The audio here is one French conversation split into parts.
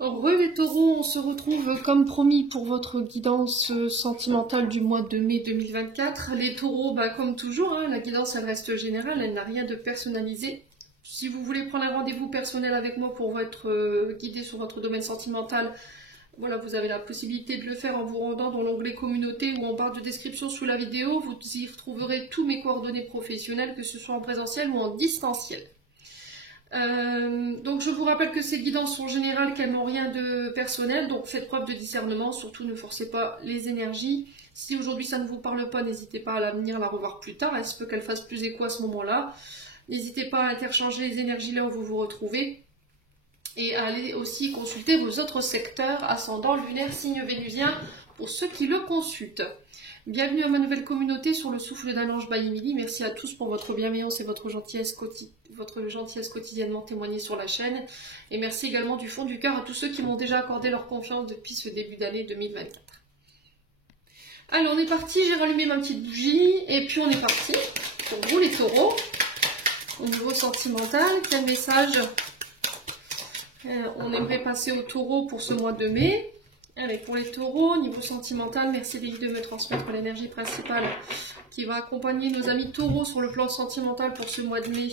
Re les taureaux, on se retrouve comme promis pour votre guidance sentimentale du mois de mai 2024. Les taureaux, bah, comme toujours, hein, la guidance elle reste générale, elle n'a rien de personnalisé. Si vous voulez prendre un rendez-vous personnel avec moi pour être guidé sur votre domaine sentimental, voilà, vous avez la possibilité de le faire en vous rendant dans l'onglet communauté ou en barre de description sous la vidéo. Vous y retrouverez tous mes coordonnées professionnelles, que ce soit en présentiel ou en distanciel. Donc je vous rappelle que ces guidances sont générales, qu'elles n'ont rien de personnel, donc faites preuve de discernement, surtout ne forcez pas les énergies. Si aujourd'hui ça ne vous parle pas, n'hésitez pas à venir la revoir plus tard, il se peut qu'elle fasse plus écho à ce moment-là. N'hésitez pas à interchanger les énergies là où vous vous retrouvez et à aller aussi consulter vos autres secteurs, ascendant, lunaire, signe vénusien, pour ceux qui le consultent. Bienvenue à ma nouvelle communauté sur le souffle d'un ange by Emily. Merci à tous pour votre bienveillance et votre gentillesse quotidiennement témoignée sur la chaîne. Et merci également du fond du cœur à tous ceux qui m'ont déjà accordé leur confiance depuis ce début d'année 2024. Alors on est parti, j'ai rallumé ma petite bougie et puis on est parti pour vous les taureaux. Au niveau sentimental, quel message on aimerait passer aux taureaux pour ce mois de mai? Allez, pour les taureaux, niveau sentimental, merci Lily de me transmettre l'énergie principale qui va accompagner nos amis taureaux sur le plan sentimental pour ce mois de mai.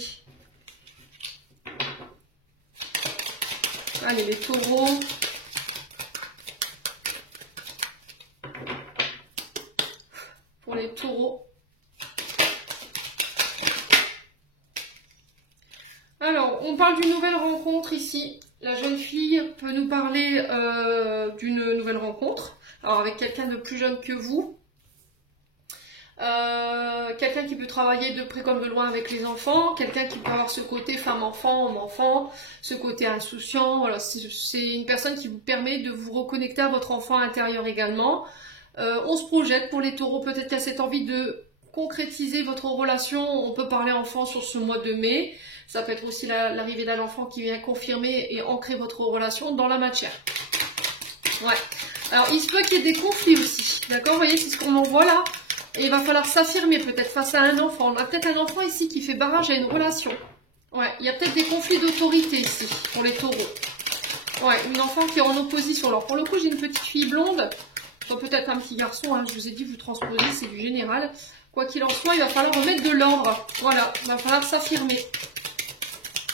Allez, les taureaux. Pour les taureaux. Alors, on parle d'une nouvelle rencontre ici. La jeune fille peut nous parler d'une nouvelle rencontre. Alors, avec quelqu'un de plus jeune que vous. Quelqu'un qui peut travailler de près comme de loin avec les enfants. Quelqu'un qui peut avoir ce côté femme-enfant, homme-enfant. Ce côté insouciant. Voilà, c'est une personne qui vous permet de vous reconnecter à votre enfant intérieur également. On se projette pour les taureaux. Peut-être qu'il y a cette envie de concrétiser votre relation. On peut parler enfant sur ce mois de mai. Ça peut être aussi l'arrivée d'un enfant qui vient confirmer et ancrer votre relation dans la matière. Ouais. Alors, il se peut qu'il y ait des conflits aussi. D'accord? Vous voyez, c'est ce qu'on m'envoie là. Et il va falloir s'affirmer peut-être face à un enfant. On a peut-être un enfant ici qui fait barrage à une relation. Ouais, il y a peut-être des conflits d'autorité ici pour les taureaux. Ouais, une enfant qui est en opposition. Alors, pour le coup, j'ai une petite fille blonde. Soit peut-être un petit garçon. Hein. Je vous ai dit, vous transposez, c'est du général. Quoi qu'il en soit, il va falloir remettre de l'ordre. Voilà, il va falloir s'affirmer.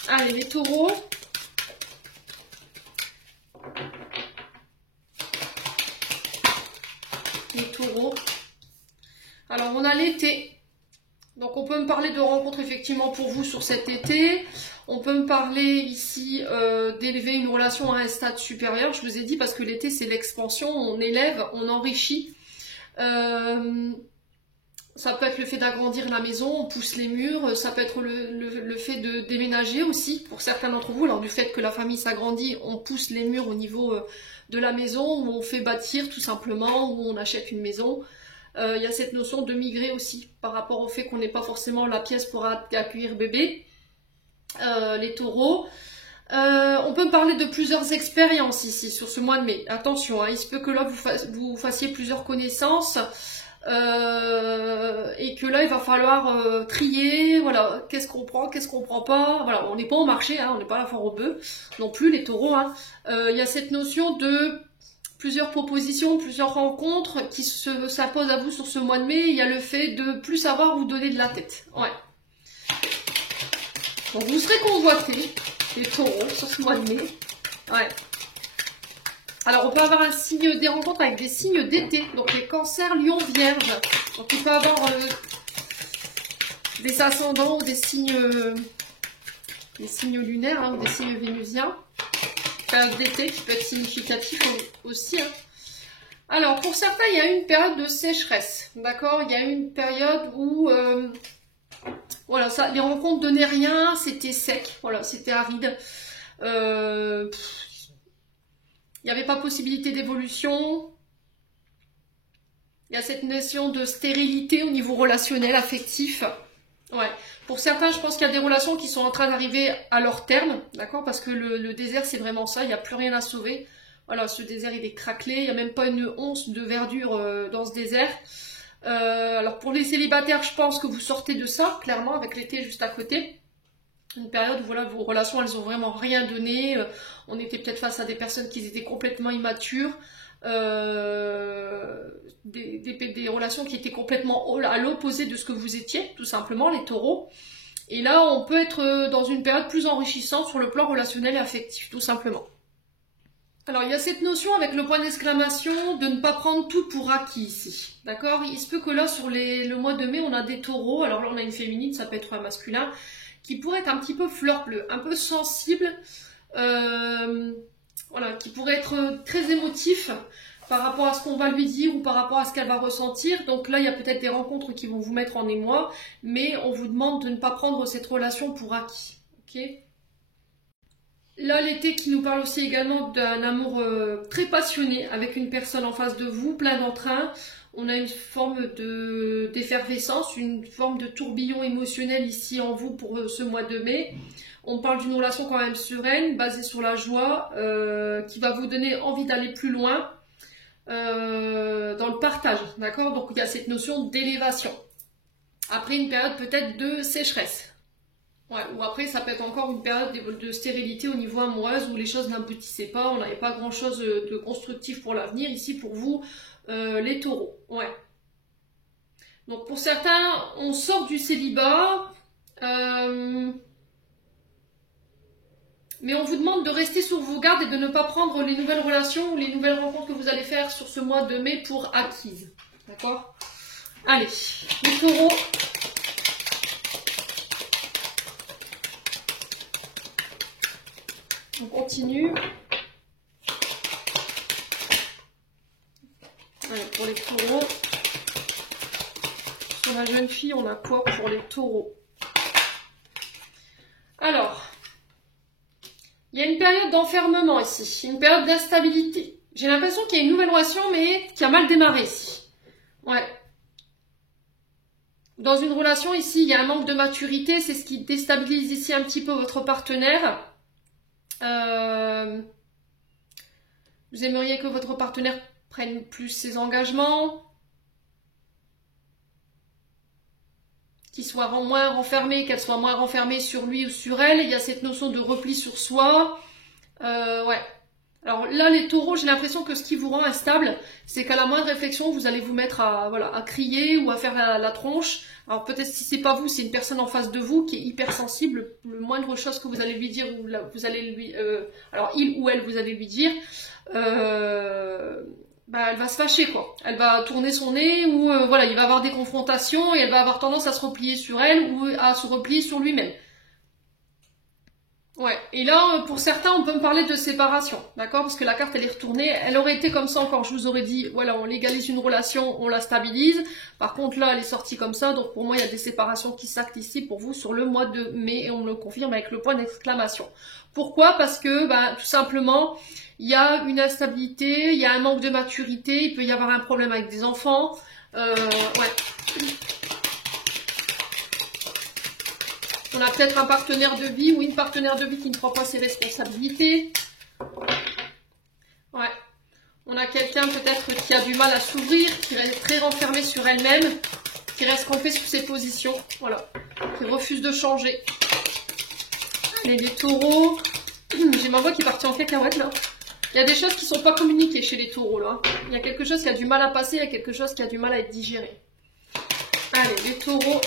Allez, les taureaux. Les taureaux. Alors, on a l'été. Donc, on peut me parler de rencontres effectivement pour vous sur cet été. On peut me parler ici d'élever une relation à un stade supérieur. Je vous ai dit parce que l'été, c'est l'expansion. On élève, on enrichit. Ça peut être le fait d'agrandir la maison, on pousse les murs, ça peut être le fait de déménager aussi, pour certains d'entre vous, alors du fait que la famille s'agrandit, on pousse les murs au niveau de la maison, ou on fait bâtir tout simplement, ou on achète une maison. Il y a cette notion de migrer aussi, par rapport au fait qu'on n'ait pas forcément la pièce pour accueillir bébé, les taureaux. On peut parler de plusieurs expériences ici, sur ce mois de mai. Attention, hein, il se peut que là, vous fassiez plusieurs connaissances, et que là il va falloir trier, voilà, qu'est-ce qu'on prend, qu'est-ce qu'on prend pas, voilà, on n'est pas au marché, hein, on n'est pas à la foire aux bœufs non plus les taureaux, hein. Il y a cette notion de plusieurs propositions, plusieurs rencontres qui s'imposent à vous sur ce mois de mai. Il y a le fait de plus savoir vous donner de la tête, ouais. Donc vous serez convoités les taureaux sur ce mois de mai, ouais. Alors, on peut avoir un signe des rencontres avec des signes d'été. Donc, les cancers, lion, vierge. Donc, il peut avoir des ascendants ou des signes lunaires, hein, ou des signes vénusiens. Période d'été qui peut être significatif aussi. Hein. Alors, pour certains, il y a une période de sécheresse. D'accord? Il y a une période où voilà, ça, les rencontres donnaient rien. C'était sec. Voilà, c'était aride. Il n'y avait pas possibilité d'évolution. Il y a cette notion de stérilité au niveau relationnel, affectif. Ouais. Pour certains, je pense qu'il y a des relations qui sont en train d'arriver à leur terme, d'accord? Parce que le désert, c'est vraiment ça, il n'y a plus rien à sauver. Voilà, ce désert, il est craquelé, il n'y a même pas une once de verdure dans ce désert. Alors pour les célibataires, je pense que vous sortez de ça, clairement, avec l'été juste à côté. Une période où voilà, vos relations, elles ont vraiment rien donné. On était peut-être face à des personnes qui étaient complètement immatures. Des relations qui étaient complètement à l'opposé de ce que vous étiez, tout simplement, les taureaux. Et là, on peut être dans une période plus enrichissante sur le plan relationnel et affectif, tout simplement. Alors, il y a cette notion avec le point d'exclamation de ne pas prendre tout pour acquis ici. D'accord? Il se peut que là, sur le mois de mai, on a des taureaux. Alors là, on a une féminine, ça peut être un masculin, qui pourrait être un petit peu fleur bleue, un peu sensible, voilà, qui pourrait être très émotif par rapport à ce qu'on va lui dire ou par rapport à ce qu'elle va ressentir. Donc là, il y a peut-être des rencontres qui vont vous mettre en émoi, mais on vous demande de ne pas prendre cette relation pour acquis. Ok? Là, l'été qui nous parle aussi également d'un amour très passionné avec une personne en face de vous, plein d'entrain. On a une forme d'effervescence, une forme de tourbillon émotionnel ici en vous pour ce mois de mai. On parle d'une relation quand même sereine, basée sur la joie, qui va vous donner envie d'aller plus loin dans le partage, d'accord? Donc il y a cette notion d'élévation. Après une période peut-être de sécheresse. Ouais, ou après, ça peut être encore une période de stérilité au niveau amoureuse où les choses n'aboutissaient pas, on n'avait pas grand-chose de constructif pour l'avenir. Ici, pour vous, les taureaux. Ouais. Donc, pour certains, on sort du célibat, mais on vous demande de rester sur vos gardes et de ne pas prendre les nouvelles relations ou les nouvelles rencontres que vous allez faire sur ce mois de mai pour acquises. D'accord? Allez, les taureaux. On continue. Allez, pour les taureaux. Sur la jeune fille, on a quoi pour les taureaux? Alors, il y a une période d'enfermement ici, une période d'instabilité. J'ai l'impression qu'il y a une nouvelle relation, mais qui a mal démarré ici. Ouais. Dans une relation ici, il y a un manque de maturité, c'est ce qui déstabilise ici un petit peu votre partenaire. Vous aimeriez que votre partenaire prenne plus ses engagements, qu'il soit moins renfermé, qu'elle soit moins renfermée sur lui ou sur elle. Il y a cette notion de repli sur soi. Ouais. Alors là, les taureaux, j'ai l'impression que ce qui vous rend instable, c'est qu'à la moindre réflexion, vous allez vous mettre à crier ou à faire la tronche. Alors peut-être si c'est pas vous, c'est une personne en face de vous qui est hyper sensible. Le moindre chose que vous allez lui dire, ou vous allez lui, alors il ou elle, vous allez lui dire, elle va se fâcher quoi. Elle va tourner son nez ou voilà, il va avoir des confrontations et elle va avoir tendance à se replier sur elle ou à se replier sur lui-même. Ouais, et là, pour certains, on peut me parler de séparation, d'accord? Parce que la carte, elle est retournée. Elle aurait été comme ça encore, je vous aurais dit, voilà, on légalise une relation, on la stabilise. Par contre, là, elle est sortie comme ça, donc pour moi, il y a des séparations qui s'actent ici pour vous sur le mois de mai, et on me le confirme avec le point d'exclamation. Pourquoi? Parce que, tout simplement, il y a une instabilité, il y a un manque de maturité, il peut y avoir un problème avec des enfants, ouais. On a peut-être un partenaire de vie ou une partenaire de vie qui ne prend pas ses responsabilités. Ouais. On a quelqu'un peut-être qui a du mal à s'ouvrir, qui reste très renfermé sur elle-même, qui reste campé sur ses positions. Voilà. Qui refuse de changer. Allez, les taureaux. J'ai ma voix qui est partie en cacahuète là. Il y a des choses qui ne sont pas communiquées chez les taureaux là. Il y a quelque chose qui a du mal à passer, il y a quelque chose qui a du mal à être digéré. Allez, les taureaux.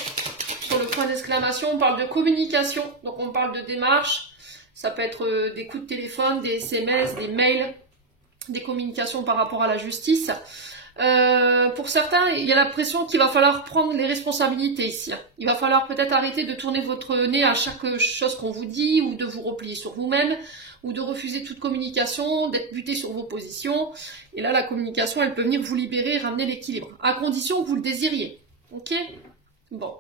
Sur le point d'exclamation, on parle de communication, donc on parle de démarche, ça peut être des coups de téléphone, des SMS, des mails, des communications par rapport à la justice. Pour certains, il y a l'impression qu'il va falloir prendre les responsabilités ici. Il va falloir peut-être arrêter de tourner votre nez à chaque chose qu'on vous dit, ou de vous replier sur vous-même, ou de refuser toute communication, d'être buté sur vos positions. Et là, la communication, elle peut venir vous libérer et ramener l'équilibre, à condition que vous le désiriez. Ok? Bon.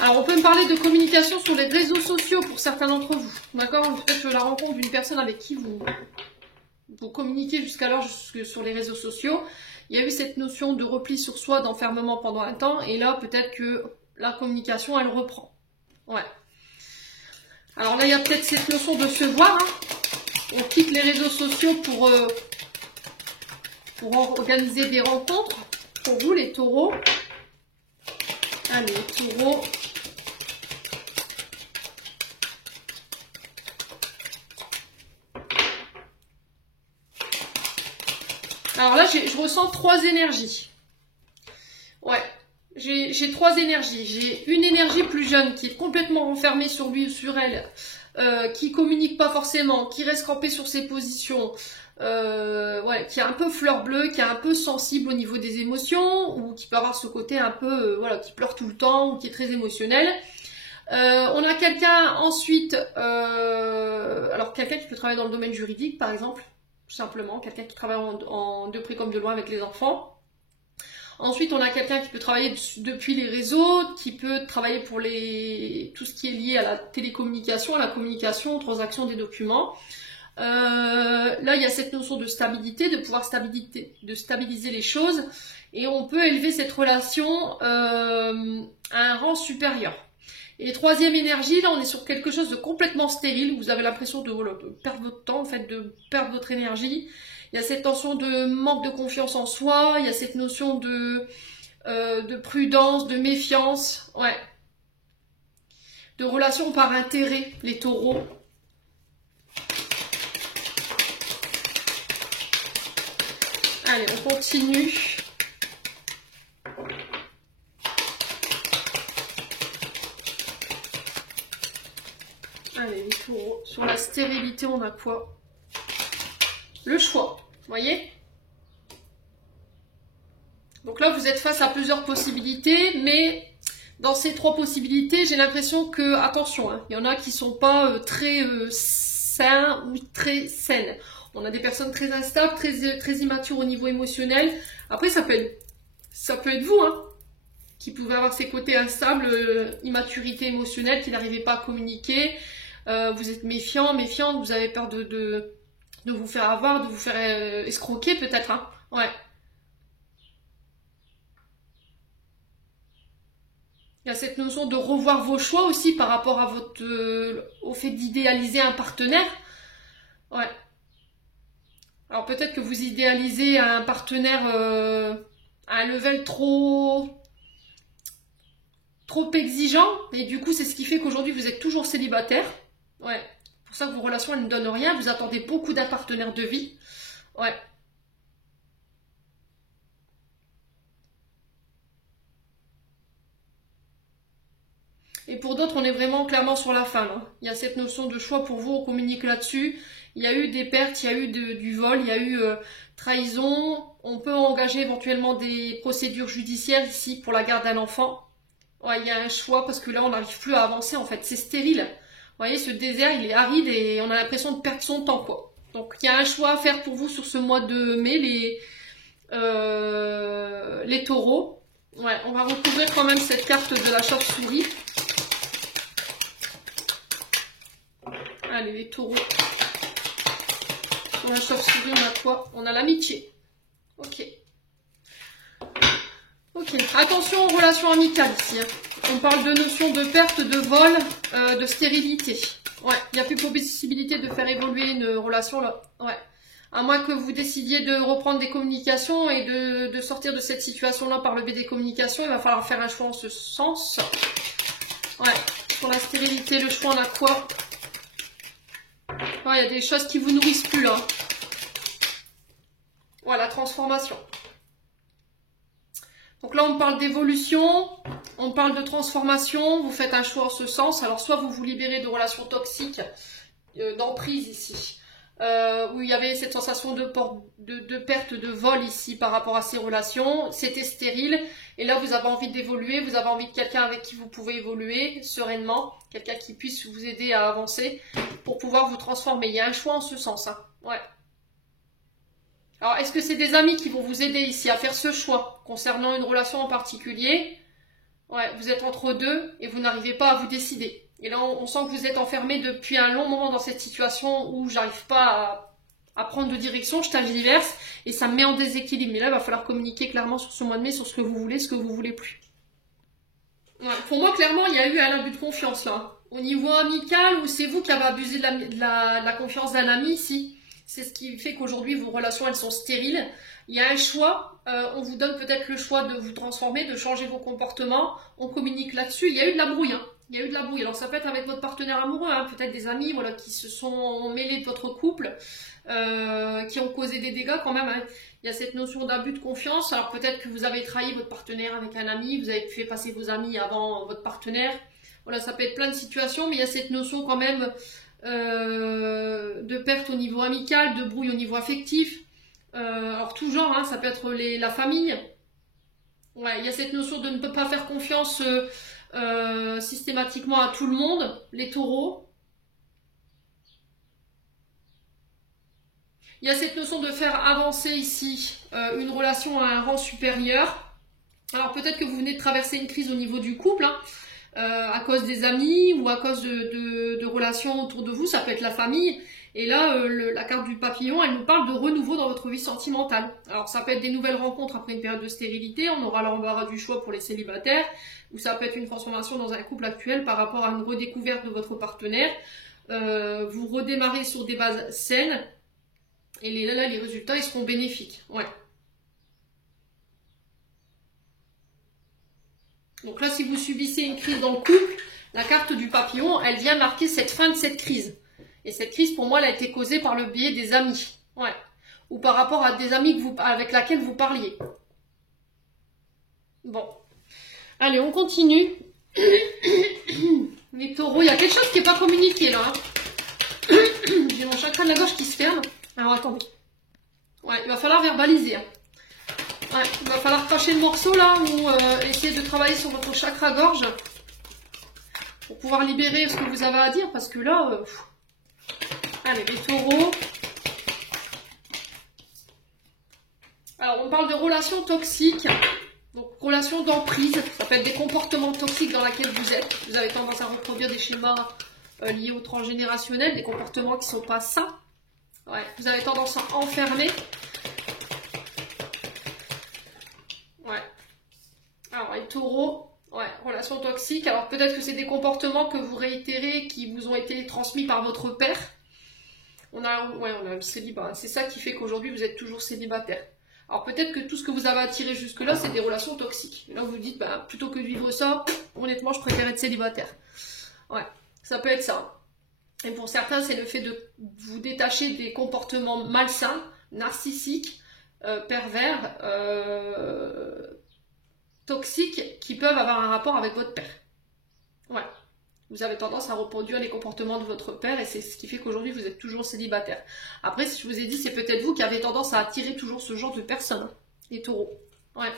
Alors, on peut me parler de communication sur les réseaux sociaux pour certains d'entre vous. D'accord? Peut-être la rencontre d'une personne avec qui vous communiquez jusqu'alors sur les réseaux sociaux. Il y a eu cette notion de repli sur soi, d'enfermement pendant un temps. Et là, peut-être que la communication, elle reprend. Ouais. Alors là, il y a peut-être cette notion de se voir. Hein. On quitte les réseaux sociaux pour organiser des rencontres. Pour vous, les taureaux. Allez, taureaux. Alors là, je ressens 3 énergies. Ouais, j'ai 3 énergies. J'ai une énergie plus jeune qui est complètement renfermée sur lui ou sur elle, qui communique pas forcément, qui reste campée sur ses positions, ouais, qui est un peu fleur bleue, qui est un peu sensible au niveau des émotions, ou qui peut avoir ce côté un peu, voilà, qui pleure tout le temps, ou qui est très émotionnel. On a quelqu'un ensuite, alors quelqu'un qui peut travailler dans le domaine juridique par exemple, tout simplement, quelqu'un qui travaille de près comme de loin avec les enfants. Ensuite on a quelqu'un qui peut travailler depuis les réseaux, qui peut travailler pour tout ce qui est lié à la télécommunication, à la communication, aux transactions des documents. Là il y a cette notion de stabilité, de pouvoir stabiliser les choses, et on peut élever cette relation à un rang supérieur. Et troisième énergie, là on est sur quelque chose de complètement stérile, vous avez l'impression de perdre votre temps, en fait, de perdre votre énergie. Il y a cette tension de manque de confiance en soi, il y a cette notion de prudence, de méfiance, ouais. De relation par intérêt, les taureaux. Allez, on continue. Allez, les taureaux. Sur la stérilité, on a quoi? Le choix, vous voyez? Donc là, vous êtes face à plusieurs possibilités, mais dans ces 3 possibilités, j'ai l'impression que, attention, hein, il y en a qui sont pas très sains ou très saines. On a des personnes très instables, très immatures au niveau émotionnel. Après, ça peut être vous, hein, qui pouvez avoir ces côtés instables, immaturité émotionnelle, qui n'arrivez pas à communiquer. Vous êtes méfiant, méfiante, vous avez peur de vous faire avoir, de vous faire escroquer peut-être, hein. Ouais. Il y a cette notion de revoir vos choix aussi par rapport à au fait d'idéaliser un partenaire. Ouais. Alors peut-être que vous idéalisez un partenaire à un level trop exigeant, et du coup c'est ce qui fait qu'aujourd'hui vous êtes toujours célibataire. Ouais. Pour ça que vos relations elles ne donnent rien, vous attendez beaucoup d'un partenaire de vie. Ouais. Et pour d'autres, on est vraiment clairement sur la fin, là. Il y a cette notion de choix pour vous, on communique là-dessus. Il y a eu des pertes, il y a eu du vol, il y a eu trahison. On peut engager éventuellement des procédures judiciaires ici pour la garde d'un enfant. Ouais, il y a un choix parce que là, on n'arrive plus à avancer, en fait. C'est stérile. Vous voyez, ce désert, il est aride et on a l'impression de perdre son temps, quoi. Donc, il y a un choix à faire pour vous sur ce mois de mai, les taureaux. Ouais, on va recouvrir quand même cette carte de la chauve-souris. Allez, les taureaux. Sur la chauve-souris, on a quoi? On a l'amitié. Ok. Ok. Attention aux relations amicales ici, hein. On parle de notion de perte, de vol, de stérilité. Ouais, il n'y a plus possibilité de faire évoluer une relation là. Ouais. À moins que vous décidiez de reprendre des communications et de sortir de cette situation-là par le biais des communications, il va falloir faire un choix en ce sens. Ouais. Pour la stérilité, le choix, on a quoi? Il y a des choses qui vous nourrissent plus là. Voilà, transformation. Donc là, on parle d'évolution, on parle de transformation. Vous faites un choix en ce sens. Alors, soit vous vous libérez de relations toxiques, d'emprise ici, où il y avait cette sensation de perte, de vol ici par rapport à ces relations. C'était stérile. Et là, vous avez envie d'évoluer. Vous avez envie de quelqu'un avec qui vous pouvez évoluer sereinement. Quelqu'un qui puisse vous aider à avancer pour pouvoir vous transformer. Il y a un choix en ce sens, hein. Ouais. Alors, est-ce que c'est des amis qui vont vous aider ici à faire ce choix concernant une relation en particulier? Ouais, vous êtes entre deux et vous n'arrivez pas à vous décider. Et là, on sent que vous êtes enfermé depuis un long moment dans cette situation où j'arrive pas à prendre de direction, je tergiverse et ça me met en déséquilibre. Mais là, il va falloir communiquer clairement sur ce mois de mai, sur ce que vous voulez, ce que vous voulez plus. Ouais, pour moi, clairement, il y a eu un abus de confiance là. Au niveau amical, ou c'est vous qui avez abusé de la confiance d'un ami ici. C'est ce qui fait qu'aujourd'hui, vos relations, elles sont stériles. Il y a un choix. On vous donne peut-être le choix de vous transformer, de changer vos comportements. On communique là-dessus. Il y a eu de la brouille, hein. Il y a eu de la brouille. Alors ça peut être avec votre partenaire amoureux, hein, peut-être des amis voilà, qui se sont mêlés de votre couple, qui ont causé des dégâts quand même. Hein. Il y a cette notion d'abus de confiance. Alors peut-être que vous avez trahi votre partenaire avec un ami, vous avez fait passer vos amis avant votre partenaire. Voilà, ça peut être plein de situations, mais il y a cette notion quand même de perte au niveau amical, de brouille au niveau affectif. Alors tout genre, hein, ça peut être la famille. Ouais, il y a cette notion de ne pas faire confiance systématiquement à tout le monde, les taureaux. Il y a cette notion de faire avancer ici une relation à un rang supérieur. Alors peut-être que vous venez de traverser une crise au niveau du couple, hein, à cause des amis ou à cause de relations autour de vous, ça peut être la famille. Et là, la carte du papillon, elle nous parle de renouveau dans votre vie sentimentale. Alors ça peut être des nouvelles rencontres après une période de stérilité, on aura l'embarras du choix pour les célibataires, ou ça peut être une transformation dans un couple actuel par rapport à une redécouverte de votre partenaire. Vous redémarrez sur des bases saines, et là, les résultats, ils seront bénéfiques. Ouais. Donc là, si vous subissez une crise dans le couple, la carte du papillon, elle vient marquer cette fin de cette crise. Et cette crise, pour moi, elle a été causée par le biais des amis. Ouais. Ou par rapport à des amis avec lesquels vous parliez. Bon. Allez, on continue. Les taureaux, il y a quelque chose qui n'est pas communiqué là. Hein. J'ai mon chakra de la gorge qui se ferme. Alors attendez. Ouais, il va falloir verbaliser. Hein. Ouais, il va falloir cracher le morceau là ou essayer de travailler sur votre chakra gorge pour pouvoir libérer ce que vous avez à dire parce que là, allez, les taureaux. Alors, on parle de relations toxiques, donc relations d'emprise. Ça peut être des comportements toxiques dans lesquels vous êtes. Vous avez tendance à reproduire des schémas liés au transgénérationnel, des comportements qui ne sont pas sains. Ouais, vous avez tendance à enfermer. Ouais. Alors, les taureaux, ouais, relations toxiques. Alors, peut-être que c'est des comportements que vous réitérez, qui vous ont été transmis par votre père. On a le célibat. C'est ça qui fait qu'aujourd'hui, vous êtes toujours célibataire. Alors, peut-être que tout ce que vous avez attiré jusque-là, c'est des relations toxiques. Et là, vous vous dites, bah, plutôt que de vivre ça, honnêtement, je préfère être célibataire. Ouais, ça peut être ça. Et pour certains, c'est le fait de vous détacher des comportements malsains, narcissiques, pervers, toxiques, qui peuvent avoir un rapport avec votre père. Ouais. Vous avez tendance à reproduire les comportements de votre père et c'est ce qui fait qu'aujourd'hui vous êtes toujours célibataire. Après, si je vous ai dit, c'est peut-être vous qui avez tendance à attirer toujours ce genre de personnes, hein, les taureaux. Ouais.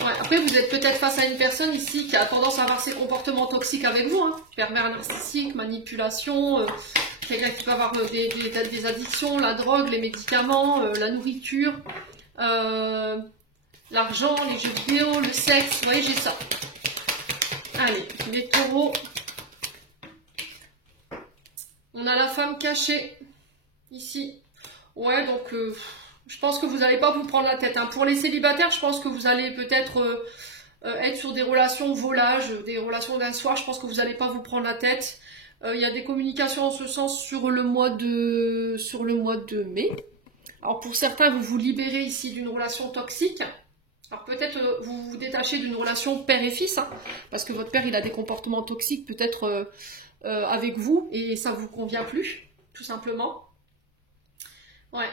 Ouais. Après, vous êtes peut-être face à une personne ici qui a tendance à avoir ces comportements toxiques avec vous, hein, pervers narcissique, manipulation, quelqu'un qui peut avoir des addictions, la drogue, les médicaments, la nourriture, l'argent, les jeux vidéo, le sexe. Vous voyez, j'ai ça. Allez, les taureaux. On a la femme cachée, ici. Ouais, donc, je pense que vous n'allez pas vous prendre la tête. Hein. Pour les célibataires, je pense que vous allez peut-être être sur des relations volage, des relations d'un soir. Je pense que vous n'allez pas vous prendre la tête. Il y a des communications en ce sens sur le mois de mai. Alors, pour certains, vous vous libérez ici d'une relation toxique. Alors peut-être vous vous détachez d'une relation père et fils, hein, parce que votre père il a des comportements toxiques peut-être avec vous et ça vous convient plus, tout simplement. Ouais.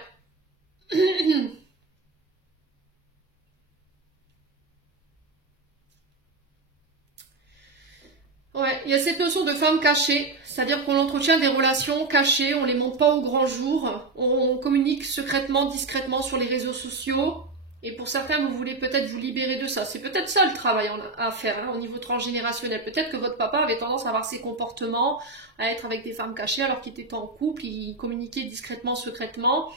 Ouais, il y a cette notion de femme cachée, c'est-à-dire qu'on entretient des relations cachées, on les montre pas au grand jour, on communique secrètement, discrètement sur les réseaux sociaux. Et pour certains, vous voulez peut-être vous libérer de ça. C'est peut-être ça le travail à faire hein, au niveau transgénérationnel. Peut-être que votre papa avait tendance à avoir ces comportements, à être avec des femmes cachées alors qu'il était en couple, il communiquait discrètement, secrètement.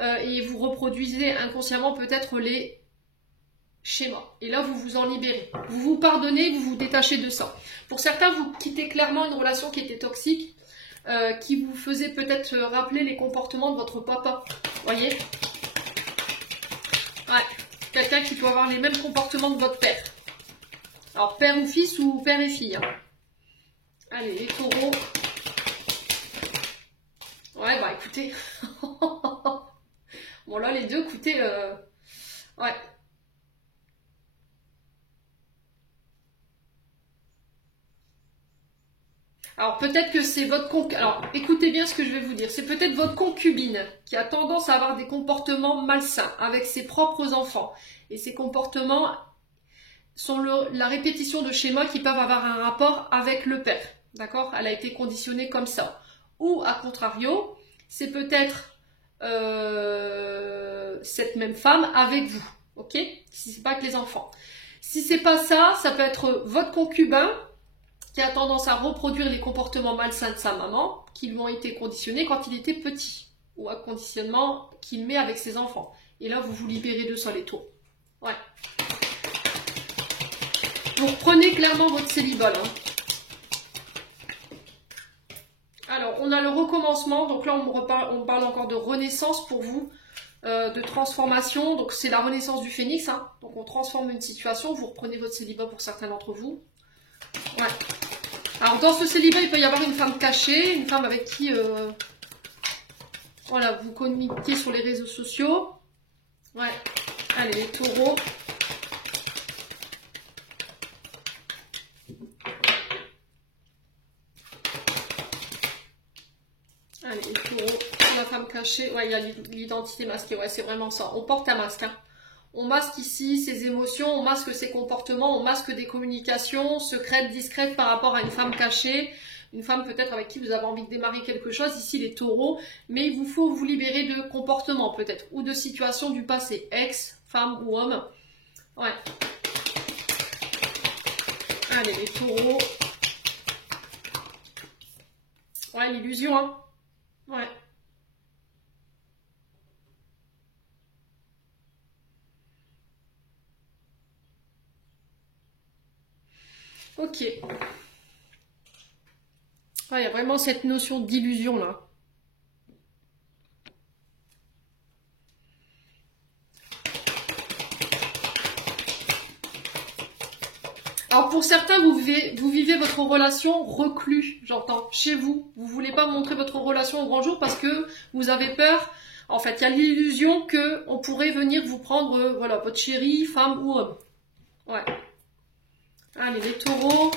Et vous reproduisez inconsciemment peut-être les schémas. Et là, vous vous en libérez. Vous vous pardonnez, vous vous détachez de ça. Pour certains, vous quittez clairement une relation qui était toxique, qui vous faisait peut-être rappeler les comportements de votre papa. Voyez ? Ouais, quelqu'un qui peut avoir les mêmes comportements que votre père. Alors, père ou fils ou père et fille. Hein. Allez, les taureaux. Ouais, bah écoutez. Bon, là, les deux, écoutez. Ouais. peut-être que c'est votre concubine. Alors écoutez bien ce que je vais vous dire. C'est peut-être votre concubine qui a tendance à avoir des comportements malsains avec ses propres enfants. Et ces comportements sont la répétition de schémas qui peuvent avoir un rapport avec le père. D'accord? Elle a été conditionnée comme ça. Ou à contrario, c'est peut-être cette même femme avec vous. Ok? Si c'est pas que les enfants. Si c'est pas ça, ça peut être votre concubin qui a tendance à reproduire les comportements malsains de sa maman, qui lui ont été conditionnés quand il était petit, ou un conditionnement qu'il met avec ses enfants. Et là, vous vous libérez de ça, les taureaux. Ouais. Vous reprenez clairement votre célibat, là. Alors, on a le recommencement, donc là, on parle encore de renaissance pour vous, de transformation, donc c'est la renaissance du phénix, hein. Donc on transforme une situation, vous reprenez votre célibat pour certains d'entre vous. Ouais. Alors dans ce célibat, il peut y avoir une femme cachée, une femme avec qui voilà, vous communiquez sur les réseaux sociaux. Ouais. Allez, les taureaux. Allez, les taureaux. La femme cachée. Ouais, il y a l'identité masquée. Ouais, c'est vraiment ça. On porte un masque, hein. On masque ici ses émotions, on masque ses comportements, on masque des communications secrètes, discrètes par rapport à une femme cachée, une femme peut-être avec qui vous avez envie de démarrer quelque chose, ici les taureaux, mais il vous faut vous libérer de comportements peut-être, ou de situations du passé, ex, femme ou homme. Ouais. Allez, les taureaux. Ouais, l'illusion, hein. Ouais. Ok. Ouais, il y a vraiment cette notion d'illusion là. Alors pour certains, vous vivez votre relation reclus, j'entends, chez vous. Vous voulez pas montrer votre relation au grand jour parce que vous avez peur. En fait, il y a l'illusion que on pourrait venir vous prendre, voilà, votre chérie, femme ou homme. Ouais. Allez, les taureaux.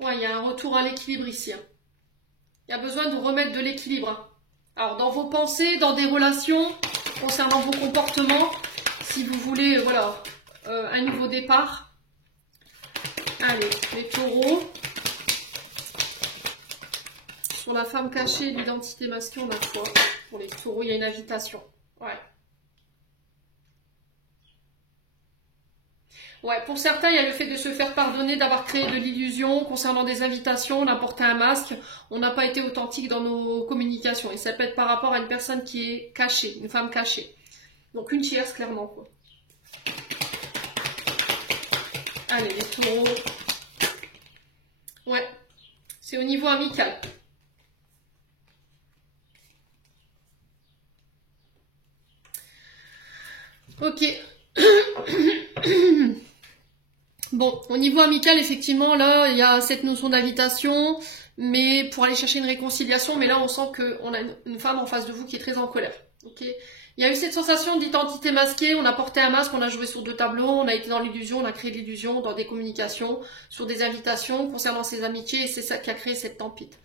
Ouais, il y a un retour à l'équilibre ici, hein. Il y a besoin de remettre de l'équilibre, hein. Alors, dans vos pensées, dans des relations, concernant vos comportements, si vous voulez, voilà, un nouveau départ. Allez, les taureaux. Sur la femme cachée, l'identité masquée, on a quoi? Pour les taureaux, il y a une invitation. Ouais. Ouais, pour certains, il y a le fait de se faire pardonner, d'avoir créé de l'illusion concernant des invitations, on a porté un masque, on n'a pas été authentique dans nos communications. Et ça peut être par rapport à une personne qui est cachée, une femme cachée. Donc une tierce, clairement, quoi. Allez, les taureaux. Ouais, c'est au niveau amical. Ok. Bon, au niveau amical, effectivement, là, il y a cette notion d'invitation, mais pour aller chercher une réconciliation, mais là, on sent qu'on a une femme en face de vous qui est très en colère. Ok. Il y a eu cette sensation d'identité masquée, on a porté un masque, on a joué sur deux tableaux, on a été dans l'illusion, on a créé de l'illusion dans des communications, sur des invitations concernant ses amitiés, et c'est ça qui a créé cette tempête.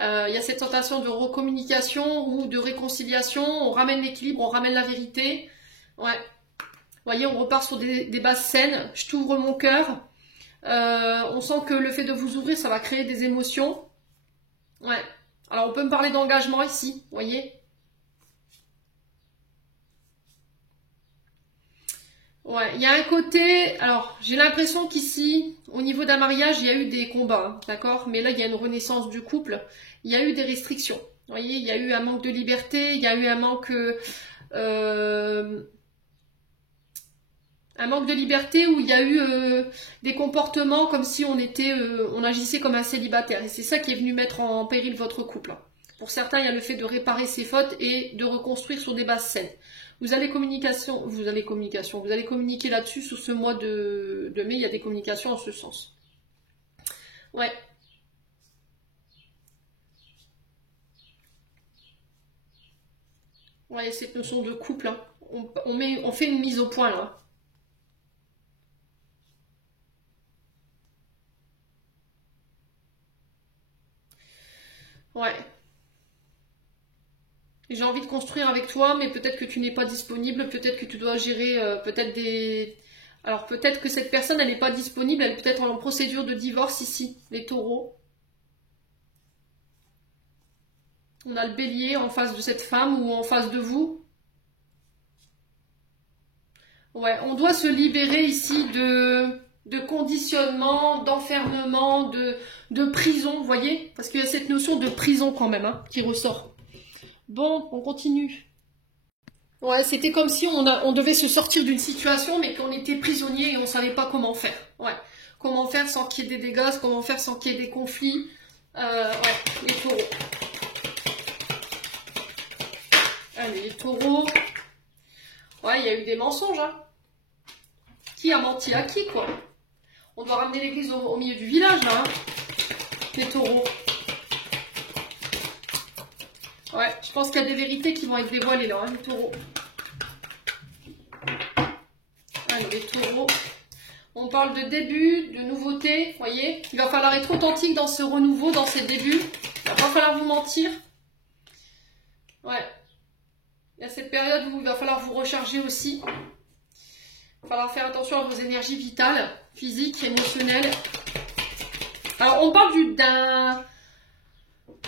Il y a cette sensation de recommunication ou de réconciliation, on ramène l'équilibre, on ramène la vérité. Ouais. Vous voyez, on repart sur des bases saines. Je t'ouvre mon cœur. On sent que le fait de vous ouvrir, ça va créer des émotions. Ouais. Alors, on peut me parler d'engagement ici, vous voyez. Ouais, il y a un côté... Alors, j'ai l'impression qu'ici, au niveau d'un mariage, il y a eu des combats, hein, d'accord? Mais là, il y a une renaissance du couple. Il y a eu des restrictions. Vous voyez, il y a eu un manque de liberté. Il y a eu un manque... un manque de liberté où il y a eu des comportements comme si on agissait comme un célibataire. Et c'est ça qui est venu mettre en péril votre couple. Pour certains, il y a le fait de réparer ses fautes et de reconstruire sur des bases saines. Vous allez communiquer là-dessus sur ce mois de mai, il y a des communications en ce sens. Ouais. Ouais, cette notion de couple, hein. On fait une mise au point là. Ouais. J'ai envie de construire avec toi, mais peut-être que tu n'es pas disponible, peut-être que tu dois gérer peut-être des... Alors peut-être que cette personne, elle n'est pas disponible, elle est peut-être en procédure de divorce ici, les taureaux. On a le bélier en face de cette femme ou en face de vous. Ouais, on doit se libérer ici de conditionnement, d'enfermement, de prison, vous voyez? Parce qu'il y a cette notion de prison quand même hein, qui ressort. Bon, on continue. Ouais, c'était comme si on devait se sortir d'une situation, mais qu'on était prisonnier et on savait pas comment faire. Ouais, comment faire sans qu'il y ait des dégâts, comment faire sans qu'il y ait des conflits. Ouais, les taureaux. Allez, les taureaux. Ouais, il y a eu des mensonges, hein. Qui a menti à qui, quoi? On doit ramener l'église au milieu du village, là, hein. Les taureaux. Ouais, je pense qu'il y a des vérités qui vont être dévoilées, là, hein, les taureaux. Allez, les taureaux. On parle de début, de nouveauté, vous voyez. Il va falloir être authentique dans ce renouveau, dans ces débuts. Il va pas falloir vous mentir. Ouais. Il y a cette période où il va falloir vous recharger aussi. Il va falloir faire attention à vos énergies vitales, physiques, émotionnelles. Alors, on parle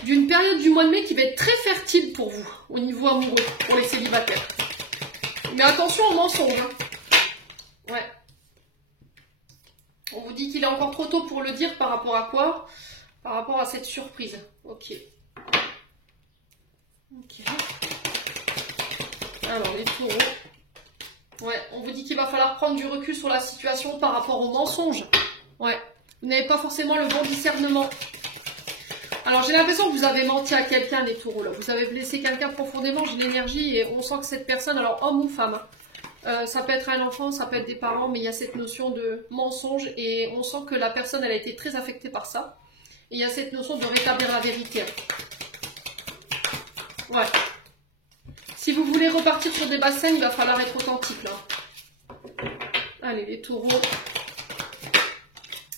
d'une période du mois de mai qui va être très fertile pour vous, au niveau amoureux, pour les célibataires. Mais attention aux mensonges. Hein. Ouais. On vous dit qu'il est encore trop tôt pour le dire par rapport à quoi? Par rapport à cette surprise. Ok. Ok. Alors, les taureaux. Ouais, on vous dit qu'il va falloir prendre du recul sur la situation par rapport aux mensonges. Ouais. Vous n'avez pas forcément le bon discernement. Alors, j'ai l'impression que vous avez menti à quelqu'un, les taureaux, là. Vous avez blessé quelqu'un profondément, j'ai l'énergie, et on sent que cette personne, alors homme ou femme, ça peut être un enfant, ça peut être des parents, mais il y a cette notion de mensonge, et on sent que la personne, elle a été très affectée par ça. Et il y a cette notion de rétablir la vérité. Ouais. Si vous voulez repartir sur des bassins, il va falloir être authentique, là. Allez, les taureaux.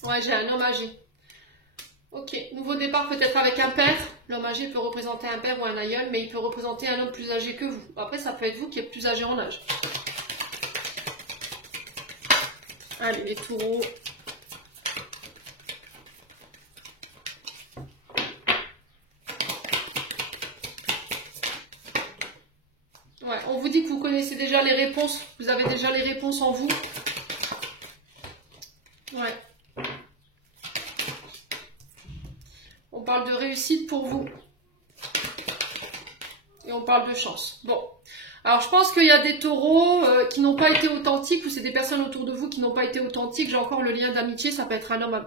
Ouais, j'ai un homme âgé. Ok, nouveau départ peut-être avec un père. L'homme âgé peut représenter un père ou un aïeul, mais il peut représenter un homme plus âgé que vous. Après, ça peut être vous qui êtes plus âgé en âge. Allez, les taureaux. Ouais, on vous dit que vous connaissez déjà les réponses. Vous avez déjà les réponses en vous. Ouais. On parle de réussite pour vous. Et on parle de chance. Bon. Alors, je pense qu'il y a des taureaux qui n'ont pas été authentiques, ou c'est des personnes autour de vous qui n'ont pas été authentiques. J'ai encore le lien d'amitié. Ça peut être un homme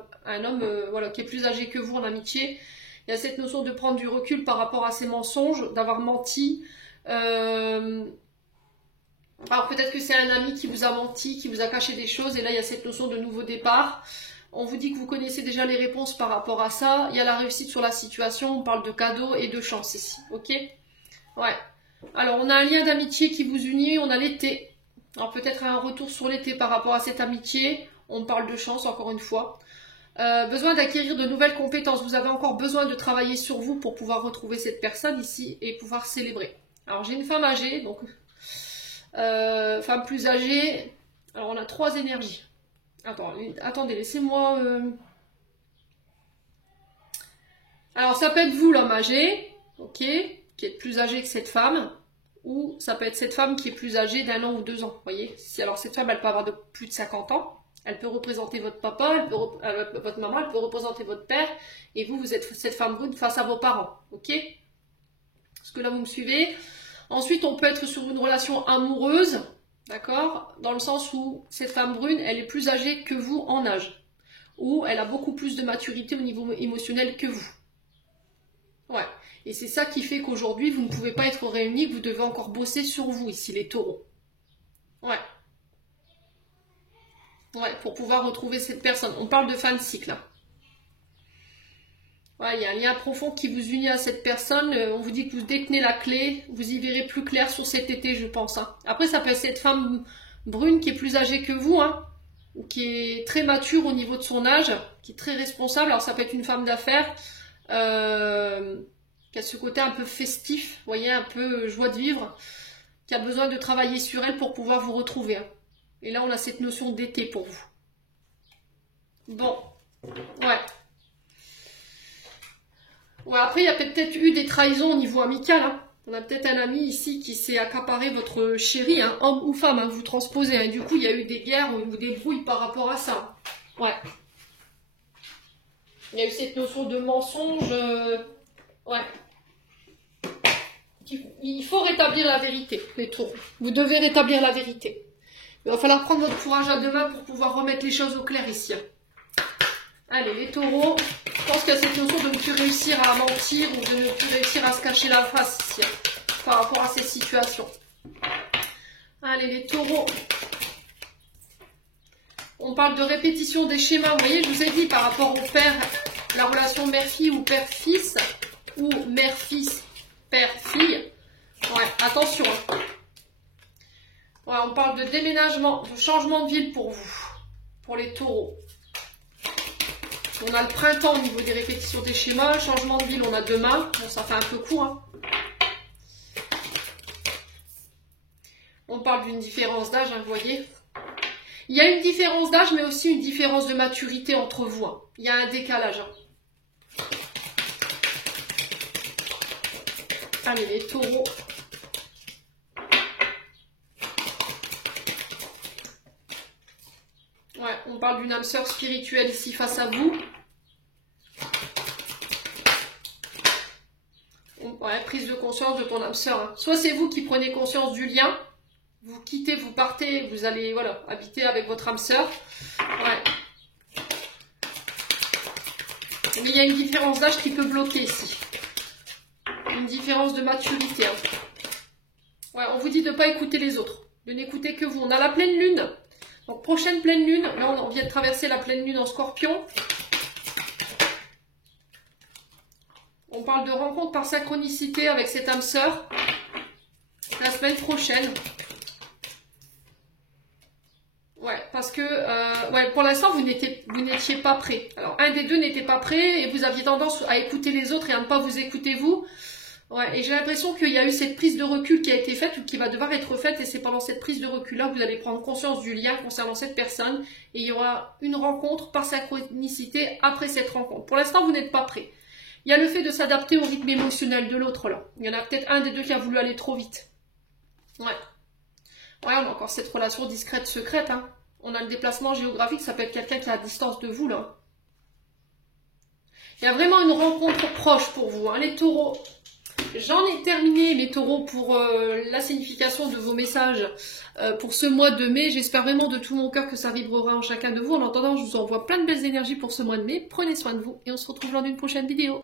voilà, qui est plus âgé que vous en amitié. Il y a cette notion de prendre du recul par rapport à ses mensonges, d'avoir menti. Alors, peut-être que c'est un ami qui vous a menti, qui vous a caché des choses. Et là, il y a cette notion de nouveau départ. On vous dit que vous connaissez déjà les réponses par rapport à ça. Il y a la réussite sur la situation. On parle de cadeaux et de chance ici. Ok? Ouais. Alors, on a un lien d'amitié qui vous unit. On a l'été. Alors, peut-être un retour sur l'été par rapport à cette amitié. On parle de chance, encore une fois. Besoin d'acquérir de nouvelles compétences. Vous avez encore besoin de travailler sur vous pour pouvoir retrouver cette personne ici et pouvoir célébrer. Alors, j'ai une femme âgée. Donc, femme plus âgée. Alors, on a 3 énergies. Attendez, laissez-moi... Alors, ça peut être vous, l'homme âgé, ok, qui est plus âgé que cette femme, ou ça peut être cette femme qui est plus âgée d'1 an ou 2 ans, vous voyez. Alors, cette femme, elle peut avoir de plus de 50 ans, elle peut représenter votre papa, votre maman, elle peut représenter votre père, et vous êtes cette femme brune face à vos parents, ok. Est-ce que là, vous me suivez? Ensuite, on peut être sur une relation amoureuse, d'accord, dans le sens où cette femme brune, elle est plus âgée que vous en âge. Ou elle a beaucoup plus de maturité au niveau émotionnel que vous. Ouais. Et c'est ça qui fait qu'aujourd'hui, vous ne pouvez pas être réunis, que vous devez encore bosser sur vous ici, les taureaux. Ouais. Ouais, pour pouvoir retrouver cette personne. On parle de fin de cycle, là. Ouais, il y a un lien profond qui vous unit à cette personne. On vous dit que vous détenez la clé. Vous y verrez plus clair sur cet été, je pense. Hein. Après, ça peut être cette femme brune qui est plus âgée que vous, hein, ou qui est très mature au niveau de son âge, qui est très responsable. Alors, ça peut être une femme d'affaires qui a ce côté un peu festif, vous voyez, un peu joie de vivre, qui a besoin de travailler sur elle pour pouvoir vous retrouver. Hein. Et là, on a cette notion d'été pour vous. Bon, ouais. Ouais, après, il y a peut-être eu des trahisons au niveau amical. Hein. On a peut-être un ami ici qui s'est accaparé votre chéri, hein, homme ou femme, hein, vous transposez. Hein. Du coup, il y a eu des guerres ou des brouilles par rapport à ça. Ouais. Il y a eu cette notion de mensonge. Ouais. Il faut rétablir la vérité, les taureaux. Vous devez rétablir la vérité. Il va falloir prendre votre courage à deux mains pour pouvoir remettre les choses au clair ici. Allez, les taureaux, je pense qu'il y a cette notion de ne plus réussir à mentir ou de ne plus réussir à se cacher la face ici, par rapport à ces situations. Allez, les taureaux. On parle de répétition des schémas. Vous voyez, je vous ai dit par rapport au père, la relation mère-fille ou père-fils, ou mère-fils, père-fille. Ouais, attention. Ouais, on parle de déménagement, de changement de ville pour vous, pour les taureaux. On a le printemps au niveau des répétitions des schémas, le changement de ville, on a demain. Bon, ça fait un peu court. Hein. On parle d'une différence d'âge, hein, vous voyez. Il y a une différence d'âge, mais aussi une différence de maturité entre vous. Hein. Il y a un décalage. Hein. Allez, les taureaux. Ouais, on parle d'une âme sœur spirituelle ici face à vous. Ouais, prise de conscience de ton âme sœur. Hein. Soit c'est vous qui prenez conscience du lien, vous quittez, vous partez, vous allez voilà, habiter avec votre âme sœur. Ouais. Mais il y a une différence d'âge qui peut bloquer ici. Une différence de maturité. Hein. Ouais, on vous dit de ne pas écouter les autres, de n'écouter que vous. On a la pleine lune. Donc prochaine pleine lune, là on vient de traverser la pleine lune en Scorpion. On parle de rencontre par synchronicité avec cette âme sœur la semaine prochaine. Ouais, parce que ouais, pour l'instant vous n'étiez pas prêt. Alors un des deux n'était pas prêt et vous aviez tendance à écouter les autres et à ne pas vous écouter vous. Ouais, et j'ai l'impression qu'il y a eu cette prise de recul qui a été faite ou qui va devoir être faite et c'est pendant cette prise de recul-là que vous allez prendre conscience du lien concernant cette personne et il y aura une rencontre par synchronicité après cette rencontre. Pour l'instant, vous n'êtes pas prêt. Il y a le fait de s'adapter au rythme émotionnel de l'autre là. Il y en a peut-être un des deux qui a voulu aller trop vite. Ouais. Ouais, on a encore cette relation discrète, secrète. Hein. On a le déplacement géographique, ça peut être quelqu'un qui est à distance de vous là. Il y a vraiment une rencontre proche pour vous, hein, les taureaux. J'en ai terminé mes taureaux pour la signification de vos messages pour ce mois de mai. J'espère vraiment de tout mon cœur que ça vibrera en chacun de vous. En attendant, je vous envoie plein de belles énergies pour ce mois de mai. Prenez soin de vous et on se retrouve lors d'une prochaine vidéo.